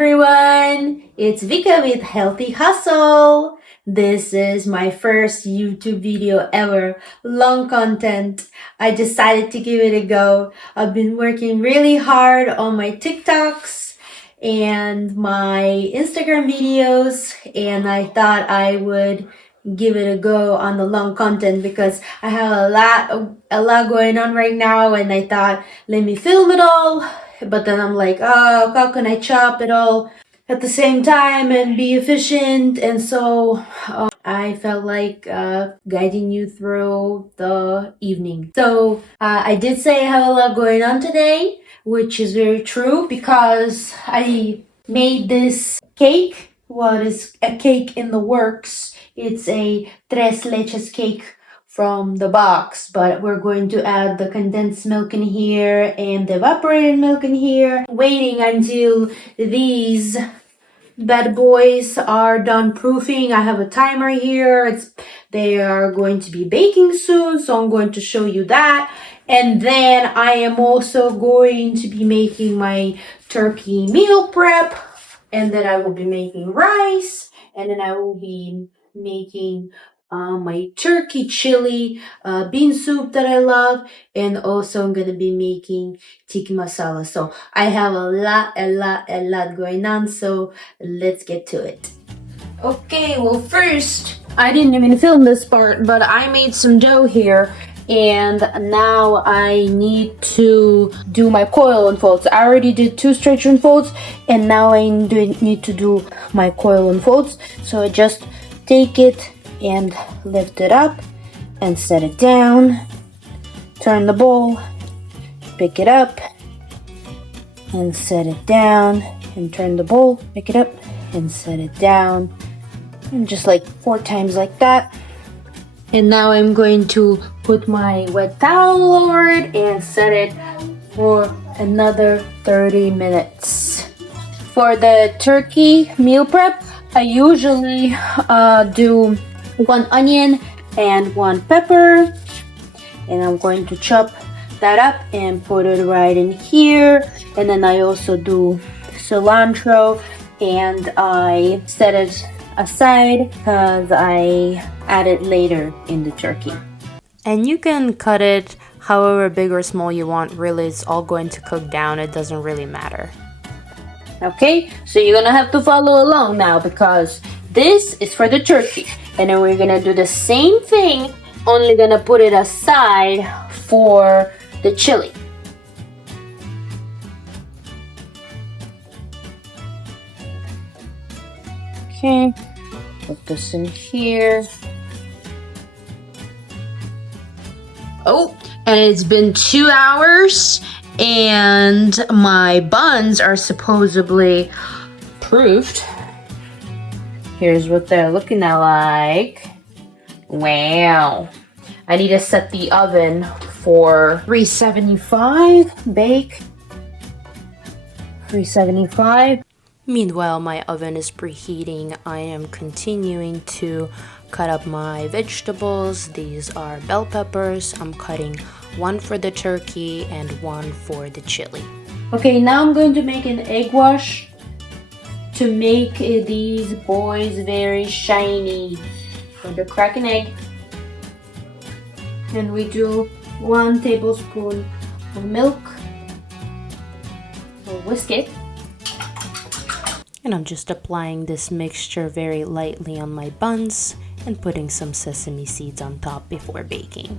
everyone, it's Vika with Healthy Hustle. This is my first YouTube video ever, long content. I decided to give it a go. I've been working really hard on my TikToks and my Instagram videos, and I thought I would give it a go on the long content because I have a lot going on right now, and I thought, let me film it all. But then I'm like, oh, how can I chop it all at the same time and be efficient? And so I felt like guiding you through the evening. So I did say I have a lot going on today, which is very true because I made this cake. What is a cake in the works? It's a Tres Leches cake from the box, but we're going to add the condensed milk in here and the evaporated milk in here, waiting until these bad boys are done proofing. I have a timer here. They are going to be baking soon, so I'm going to show you that. And then I am also going to be making my turkey meal prep, and then I will be making rice, and then I will be making my turkey chili bean soup that I love, and also I'm gonna be making tikka masala. So I have a lot going on, so let's get to it. Okay, well, first, I didn't even film this part, but I made some dough here, and now I need to do my coil unfolds. I already did 2 stretch unfolds, and now I need to do my coil unfolds. So I just take it and lift it up and set it down, turn the bowl, pick it up and set it down, and turn the bowl, pick it up and set it down, and just like 4 times like that. And now I'm going to put my wet towel over it and set it for another 30 minutes. For the turkey meal prep, I usually do 1 onion and 1 pepper, and I'm going to chop that up and put it right in here. And then I also do cilantro, and I set it aside because I add it later in the turkey. And you can cut it however big or small you want. Really, it's all going to cook down. It doesn't really matter. Okay, so you're gonna have to follow along now because this is for the turkey. And then we're gonna do the same thing, only gonna put it aside for the chili. Okay, put this in here. Oh, and it's been 2 hours, and my buns are supposedly proofed. Here's what they're looking like. Wow. I need to set the oven for 375 bake. 375. Meanwhile, my oven is preheating. I am continuing to cut up my vegetables. These are bell peppers. I'm cutting 1 for the turkey and 1 for the chili. Okay, now I'm going to make an egg wash to make these boys very shiny. I'm going to crack an egg, and we do 1 tablespoon of milk. We'll whisk it. And I'm just applying this mixture very lightly on my buns and putting some sesame seeds on top before baking.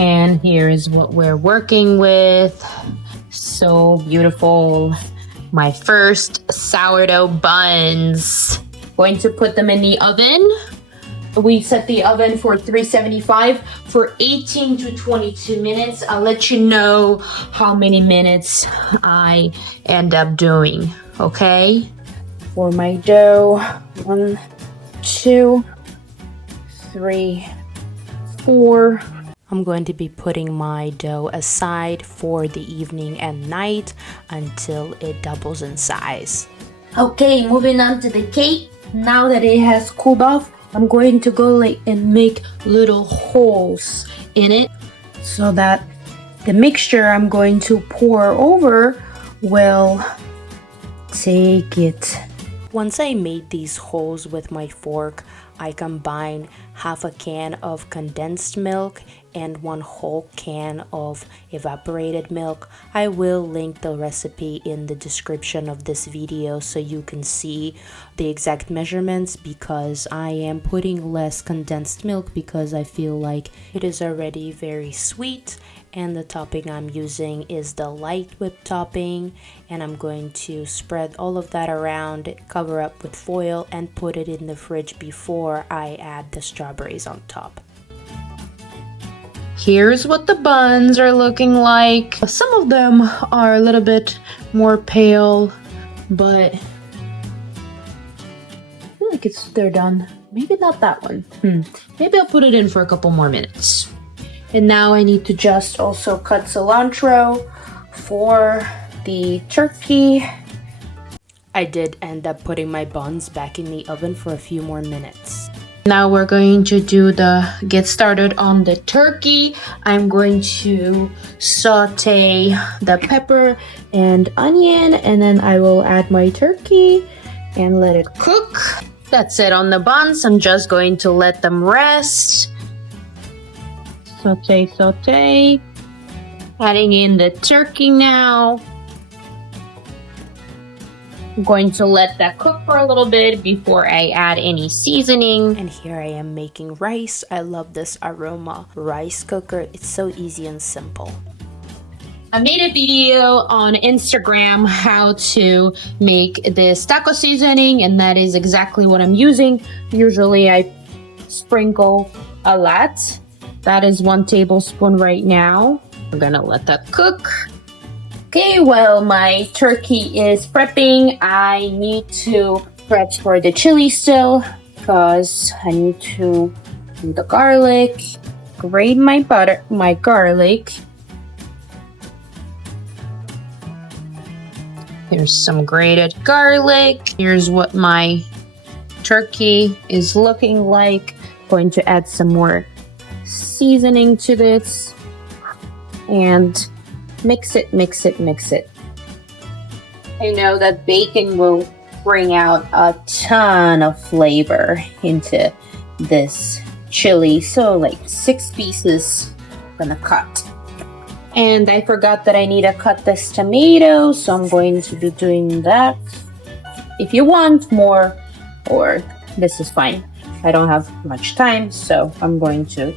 And here is what we're working with. So beautiful. My first sourdough buns. Going to put them in the oven. We set the oven for 375 for 18 to 22 minutes. I'll let you know how many minutes I end up doing, okay? For my dough, 1, 2, 3, 4. I'm going to be putting my dough aside for the evening and night until it doubles in size. Okay, moving on to the cake. Now that it has cooled off, I'm going to go and make little holes in it so that the mixture I'm going to pour over will Take it. Once I made these holes with my fork, I combined half a can of condensed milk and 1 whole can of evaporated milk. I will link the recipe in the description of this video so you can see the exact measurements, because I am putting less condensed milk because I feel like it is already very sweet. And the topping I'm using is the light whipped topping, and I'm going to spread all of that around, cover up with foil, and put it in the fridge before I add the strawberries on top. Here's what the buns are looking like. Some of them are a little bit more pale, but I feel like they're done. Maybe not that one. Maybe I'll put it in for a couple more minutes. And now I need to just also cut cilantro for the turkey. I did end up putting my buns back in the oven for a few more minutes. Now we're going to get started on the turkey. I'm going to saute the pepper and onion, and then I will add my turkey and let it cook. That's it on the buns. I'm just going to let them rest. Saute. Adding in the turkey now. I'm going to let that cook for a little bit before I add any seasoning. And here I am making rice. I love this aroma rice cooker. It's so easy and simple. I made a video on Instagram how to make this taco seasoning, and that is exactly what I'm using. Usually I sprinkle a lot. That is 1 tablespoon right now. We're gonna let that cook. Okay, well, my turkey is prepping. I need to prep for the chili still because I need to do the garlic, grate my garlic. Here's some grated garlic. Here's what my turkey is looking like. Going to add some more seasoning to this and mix it. I know that bacon will bring out a ton of flavor into this chili, so like 6 pieces I'm gonna cut. And I forgot that I need to cut this tomato, so I'm going to be doing that. If you want more, or this is fine. I don't have much time, so I'm going to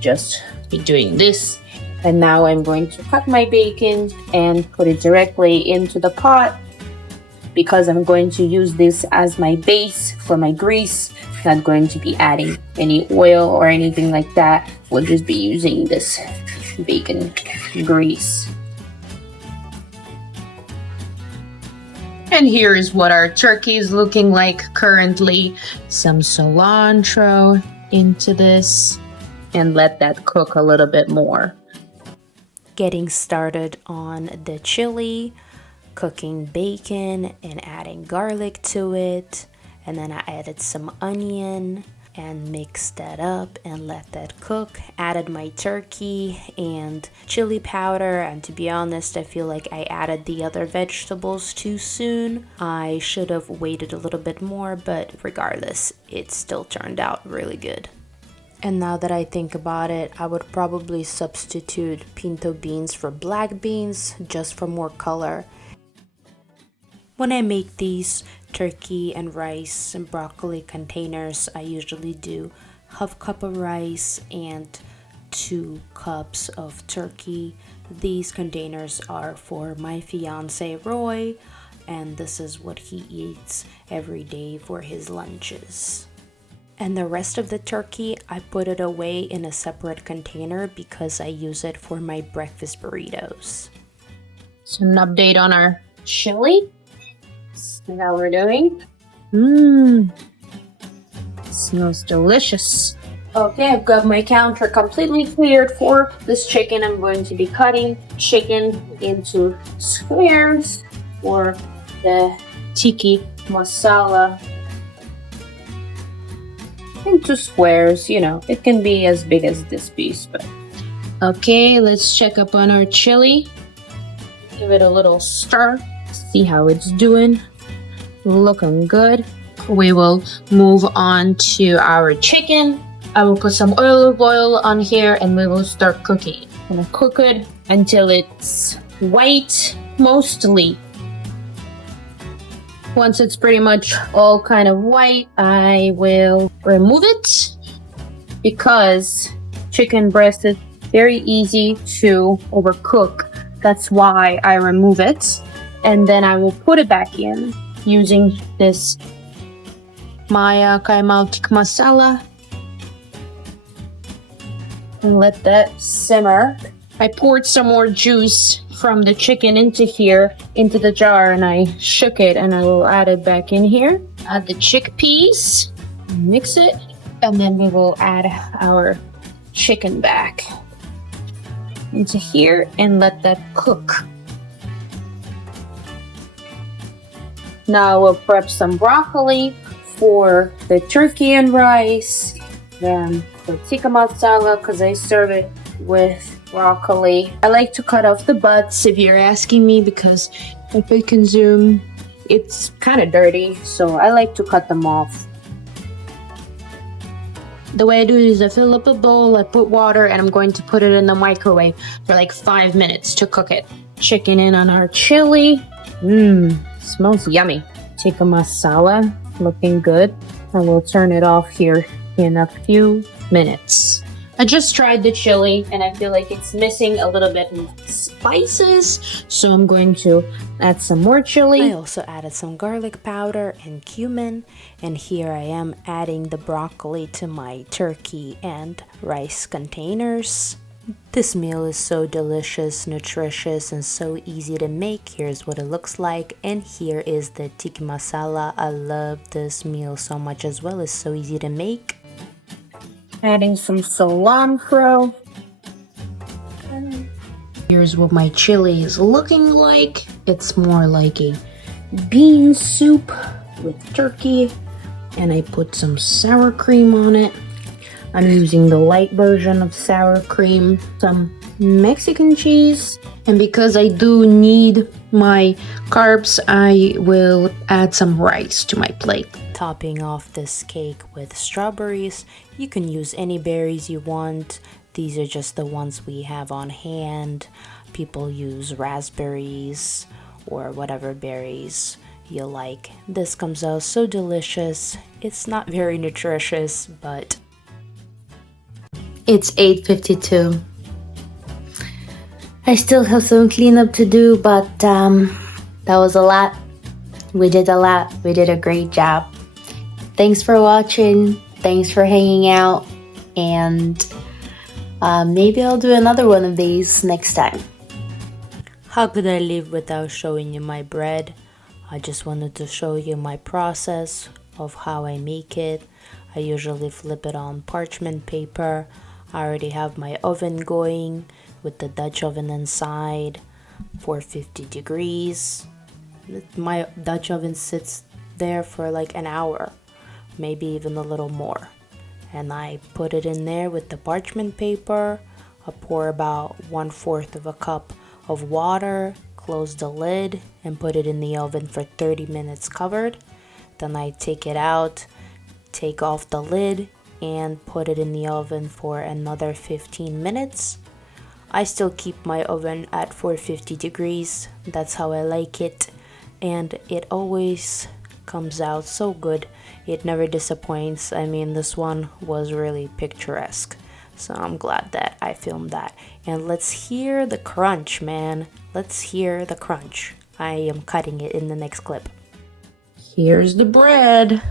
just be doing this. And now I'm going to cut my bacon and put it directly into the pot because I'm going to use this as my base for my grease. I'm not going to be adding any oil or anything like that. We'll just be using this bacon grease. And here is what our turkey is looking like currently. Some cilantro into this and let that cook a little bit more. Getting started on the chili, cooking bacon and adding garlic to it. And then I added some onion and mixed that up and let that cook. Added my turkey and chili powder, and to be honest, I feel like I added the other vegetables too soon. I should have waited a little bit more, but regardless, it still turned out really good. And now that I think about it, I would probably substitute pinto beans for black beans just for more color. When I make these turkey and rice and broccoli containers, I usually do 1/2 cup of rice and 2 cups of turkey. These containers are for my fiance Roy, and this is what he eats every day for his lunches. And the rest of the turkey, I put it away in a separate container because I use it for my breakfast burritos. So an update on our chili. See how we're doing. Smells delicious. Okay, I've got my counter completely cleared for this chicken. I'm going to be cutting chicken into squares for the tikka masala. Into squares, you know, it can be as big as this piece, but okay, let's check up on our chili. Give it a little stir. See how it's doing? Looking good. We will move on to our chicken. I will put some olive oil on here and we will start cooking. I'm gonna cook it until it's white, mostly. Once it's pretty much all kind of white, I will remove it because chicken breast is very easy to overcook. That's why I remove it. And then I will put it back in using this Maya Kaimal tikka masala. And let that simmer. I poured some more juice from the chicken into here, into the jar, and I shook it, and I will add it back in here. Add the chickpeas, mix it, and then we will add our chicken back into here and let that cook. Now we'll prep some broccoli for the turkey and rice, then the tikka masala because I serve it with broccoli. I like to cut off the butts if you're asking me because if I consume, it's kind of dirty, so I like to cut them off. The way I do it is I fill up a bowl, I put water, and I'm going to put it in the microwave for like 5 minutes to cook it. Chicken in on our chili. Smells yummy. Tikka masala, looking good. I will turn it off here in a few minutes. I just tried the chili and I feel like it's missing a little bit of spices, so I'm going to add some more chili. I also added some garlic powder and cumin, and here I am adding the broccoli to my turkey and rice containers. This meal is so delicious, nutritious, and so easy to make. Here's what it looks like, and here is the tikka masala. I love this meal so much as well. It's so easy to make. Adding some cilantro. Here's what my chili is looking like. It's more like a bean soup with turkey, and I put some sour cream on it. I'm using the light version of sour cream, some Mexican cheese, and because I do need my carbs, I will add some rice to my plate. Topping off this cake with strawberries. You can use any berries you want. These are just the ones we have on hand. People use raspberries or whatever berries you like. This comes out so delicious. It's not very nutritious, but it's 8:52. I still have some cleanup to do, but that was a lot. We did a lot. We did a great job. Thanks for watching. Thanks for hanging out. And maybe I'll do another one of these next time. How could I leave without showing you my bread? I just wanted to show you my process of how I make it. I usually flip it on parchment paper. I already have my oven going with the Dutch oven inside, 450 degrees. My Dutch oven sits there for like an hour, maybe even a little more. And I put it in there with the parchment paper. I pour about 1/4 of a cup of water, close the lid, and put it in the oven for 30 minutes covered. Then I take it out, take off the lid, and put it in the oven for another 15 minutes. I still keep my oven at 450 degrees. That's how I like it. And it always comes out so good. It never disappoints. I mean, this one was really picturesque. So I'm glad that I filmed that. And let's hear the crunch, man. Let's hear the crunch. I am cutting it in the next clip. Here's the bread.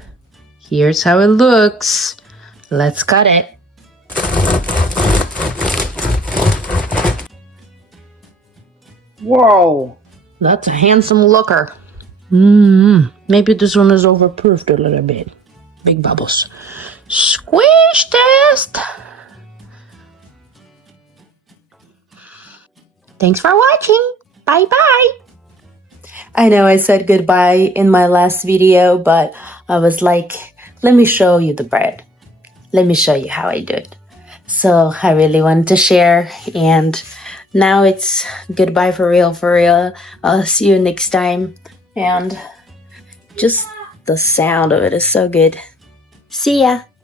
Here's how it looks. Let's cut it. Whoa, that's a handsome looker. Maybe this one is overproofed a little bit. Big bubbles. Squish test. Thanks for watching. Bye-bye. I know I said goodbye in my last video, but I was like, let me show you the bread. Let me show you how I do it. So I really wanted to share, and Now it's goodbye for real, for real. I'll see you next time. And just the sound of it is so good. See ya!